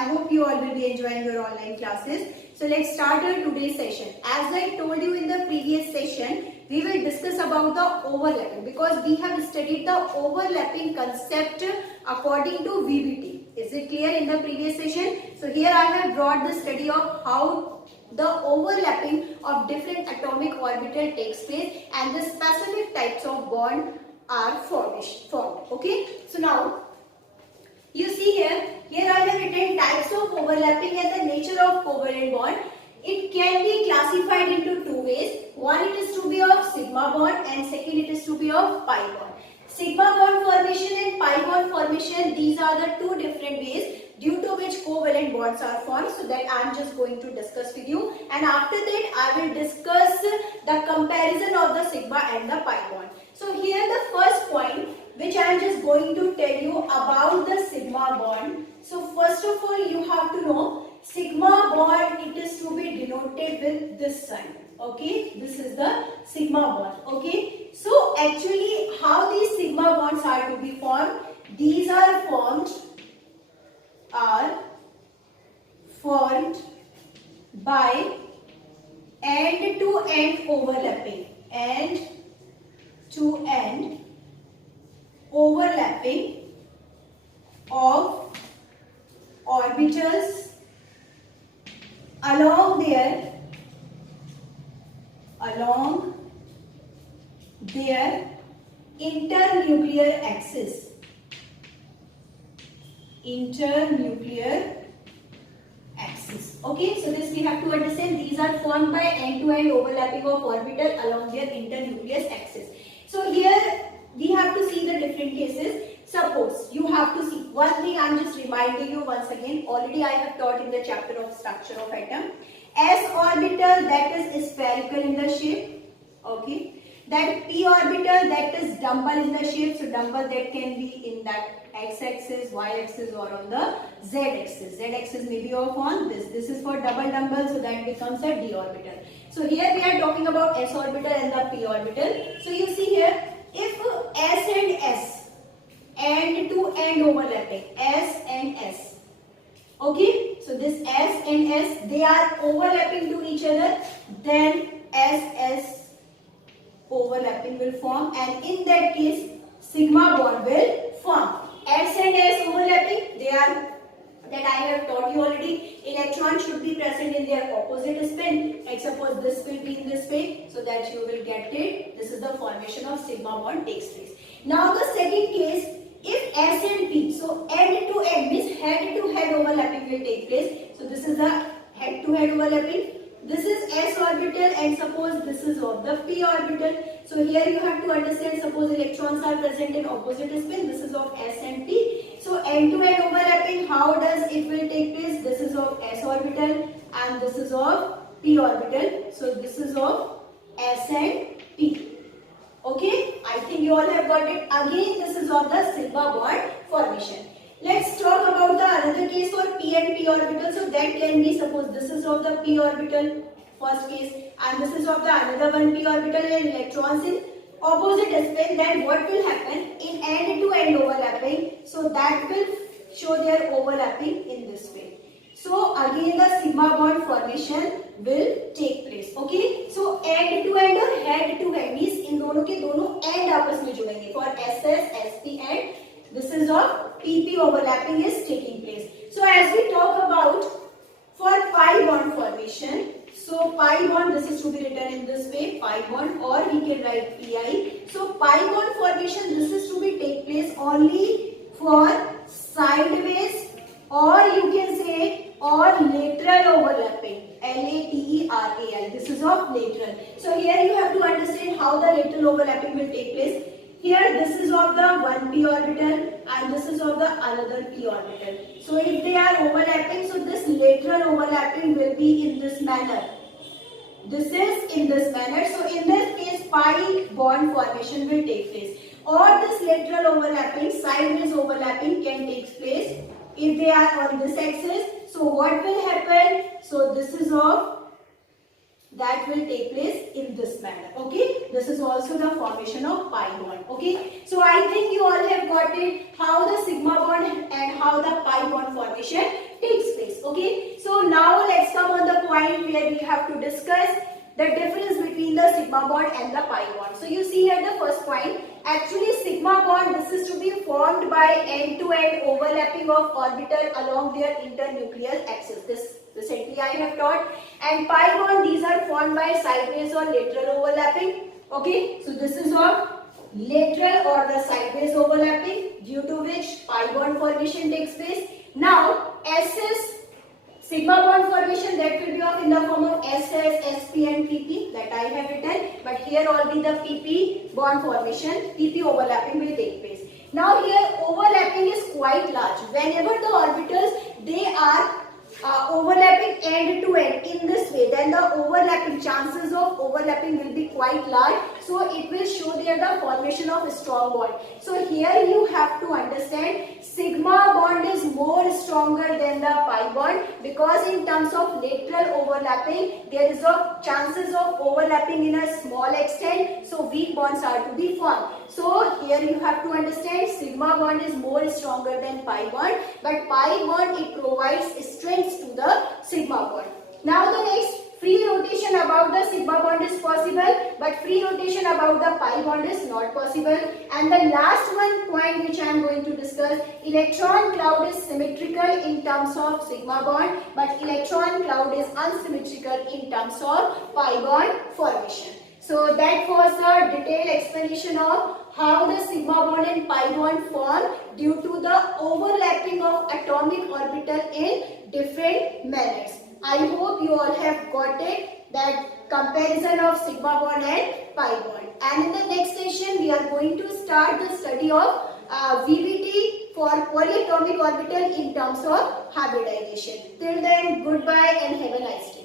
I hope you all will be enjoying your online classes. So let's start our today's session. As I told you in the previous session, we will discuss about the overlapping because we have studied the overlapping concept according to VBT. Is it clear in the previous session? So here I have brought the study of how the overlapping of different atomic orbital takes place and the specific types of bond are formed. Okay. So now you see here I have written types of overlapping and the nature of covalent bond. It can be classified into two ways. One, it is to be of sigma bond and second, it is to be of pi bond. Sigma bond formation and pi bond formation, these are the two different ways due to which covalent bonds are formed. So that I am just going to discuss with you, and after that I will discuss the comparison of the sigma and the pi bond. So here the first point which I am just going to tell you about the sigma bond. So first of all you have to know sigma bond, it is to be denoted with this sign. Okay, this is the sigma bond. Okay, so actually how these sigma bonds are to be formed? These are formed by end-to-end overlapping. End-to-end overlapping of orbitals along their internuclear axis. Okay, so this we have to understand. These are formed by end-to-end overlapping of orbital along their internucleus axis. So here we have to see the different cases. Suppose you have to see one thing. I am just reminding you once again. Already I have taught in the chapter of structure of atom. S orbital, that is spherical in the shape. Okay. That p orbital, that is dumbbell in the shape. So dumbbell that can be in that x-axis, y-axis or on the z-axis. Z-axis may be off on this. This is for double dumbbell, so that becomes a d orbital. So here we are talking about s orbital and the p orbital. So you see here, if s and s, end-to-end overlapping, s and s. Okay, so this s and s, they are overlapping to each other, then s overlapping will form, and in that case sigma bond will form. S and S overlapping, they are, that I have taught you already, electrons should be present in their opposite spin. Like suppose this will be in this way, so that you will get it. This is the formation of sigma bond takes place. Now the second case, if S and P, so end to end means head to head overlapping will take place. So this is the head to head overlapping. This is s orbital and suppose this is of the p orbital. So here you have to understand, suppose electrons are present in opposite spin, this is of s and p. So end to end overlapping, how does it will take place? This is of s orbital and this is of p orbital. So this is of s and p. Okay, I think you all have got it. Again this is of the sigma bond formation. Let's talk about the another case for p and p orbital. So that can be, suppose this is of the p orbital, first case, and this is of the another one p orbital and electrons in opposite spin. Then what will happen in end-to-end overlapping? So that will show their overlapping in this way. So again the sigma bond formation will take place. Okay, so end-to-end or head-to-head means in दोनों के दोनों end आपस में जुड़ेंगे. For SS, SP and this is of PP overlapping is taking place. So as we talk about for pi bond formation, so pi bond, this is to be written in this way, pi bond, or we can write Pi. So pi bond formation, this is to be take place only for sideways, or you can say or lateral overlapping, lateral. This is of lateral. So here you have to understand how the lateral overlapping will take place. Here this is of the one p orbital and this is of the another p orbital. So if they are overlapping, so this lateral overlapping will be in this manner. This is in this manner. So in this case pi bond formation will take place. Or this lateral overlapping, sideways overlapping can take place if they are on this axis. So what will happen? So this is of that will take place in this manner. Okay, this is also the formation of pi bond. Okay, so I think you all have got it how the sigma bond and how the pi bond formation takes place. Okay, so now let's come on the point where we have to discuss the difference between the sigma bond and the pi bond. So you see here the first point. Actually, sigma bond, this is to be formed by end-to-end overlapping of orbital along their internuclear axis. This recently I have taught. And pi bond, these are formed by sideways or lateral overlapping. Okay, so this is of lateral or the sideways overlapping, due to which pi bond formation takes place. Now, SS sigma bond formation, that will be of in the form of SS, SP and PP that I have written, but here only the PP bond formation, PP overlapping will take place. Now here overlapping is quite large. Whenever the orbitals, they are overlapping end to end in this way, then the overlapping chances of overlapping will be quite large. So it will show there the formation of a strong bond. So here you have to understand sigma bond is more stronger than the pi bond, because in terms of lateral overlapping there is a chances of overlapping in a small extent, so weak bonds are to be formed. So here you have to understand sigma bond is more stronger than pi bond, but pi bond it provides strength to the sigma bond. Now the next, free rotation about the sigma bond is possible, but free rotation about the pi bond is not possible. And the last one point which I am going to discuss, electron cloud is symmetrical in terms of sigma bond, but electron cloud is unsymmetrical in terms of pi bond formation. So that was a detailed explanation of how the sigma bond and pi bond form due to the overlapping of atomic orbital in different manners. I hope you all have got it, that comparison of sigma bond and pi bond. And in the next session we are going to start the study of VBT for polyatomic orbital in terms of hybridization. Till then, goodbye and have a nice day.